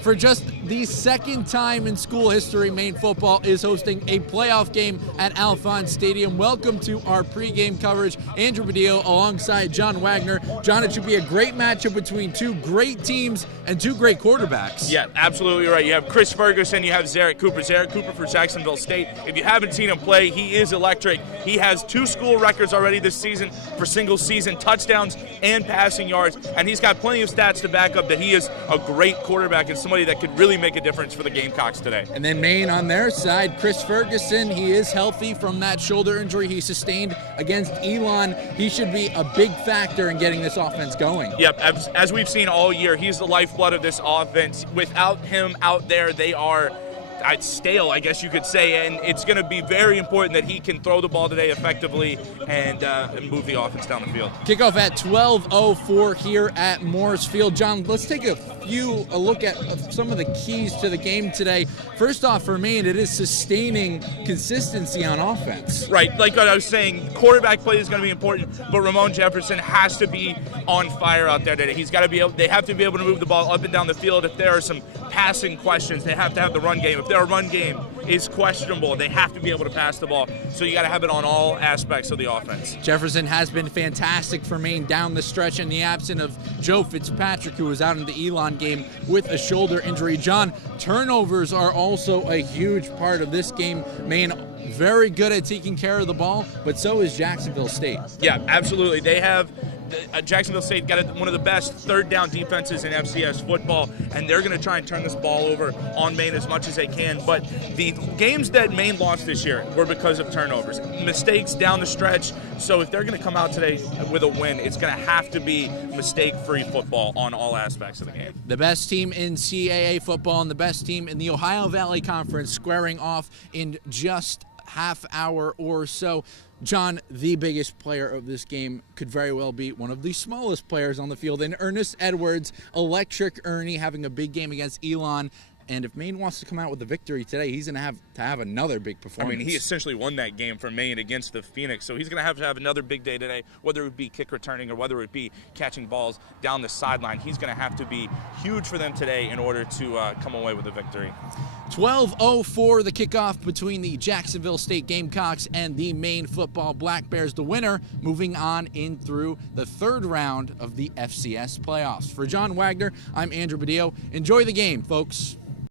For just the second time in school history, Maine football is hosting a playoff game at Alphonse Stadium. Welcome to our pregame coverage. Andrew Badillo alongside John Wagner. John, it should be a great matchup between two great teams and two great quarterbacks. Yeah, absolutely right. You have Chris Ferguson, you have Zarek Cooper. Zarek Cooper for Jacksonville State. If you haven't seen him play, he is electric. He has 2 school records already this season for single-season touchdowns and passing yards, and he's got plenty of stats to back up that he is a great quarterback and somebody that could really make a difference for the Gamecocks today. And then Maine on their side, Chris Ferguson, he is healthy from that shoulder injury he sustained against Elon. He should be a big factor in getting this offense going. Yep, as we've seen all year, he's the lifeblood of this offense. Without him out there, they are stale, I guess you could say, and it's going to be very important that he can throw the ball today effectively and move the offense down the field. Kickoff at 12:04 here at Morris Field. John, let's take a look at some of the keys to the game today. First off, for Maine, it is sustaining consistency on offense. Right, like what I was saying, quarterback play is going to be important, but Ramon Jefferson has to be on fire out there today. He's got to be able. They have to be able to move the ball up and down the field. If there are some passing questions, they have to have the run game. If their run game is questionable, they have to be able to pass the ball. So you got to have it on all aspects of the offense. Jefferson has been fantastic for Maine down the stretch in the absence of Joe Fitzpatrick, who was out in the Elon game with a shoulder injury. John, turnovers are also a huge part of this game. Maine very good at taking care of the ball, but so is Jacksonville State. Yeah, absolutely. They have Jacksonville State got one of the best third down defenses in FCS football, and they're going to try and turn this ball over on Maine as much as they can. But the games that Maine lost this year were because of turnovers, mistakes down the stretch. So if they're going to come out today with a win, it's going to have to be mistake-free football on all aspects of the game. The best team in CAA football and the best team in the Ohio Valley Conference squaring off in just half hour or so. John, the biggest player of this game could very well be one of the smallest players on the field, and Ernest Edwards, electric Ernie, having a big game against Elon. And if Maine wants to come out with a victory today, he's going to have another big performance. I mean, he essentially won that game for Maine against the Phoenix, so he's going to have another big day today, whether it be kick returning or whether it be catching balls down the sideline. He's going to have to be huge for them today in order to come away with a victory. 12:04, the kickoff between the Jacksonville State Gamecocks and the Maine football Black Bears. The winner moving on in through the third round of the FCS playoffs. For John Wagner, I'm Andrew Badillo. Enjoy the game, folks.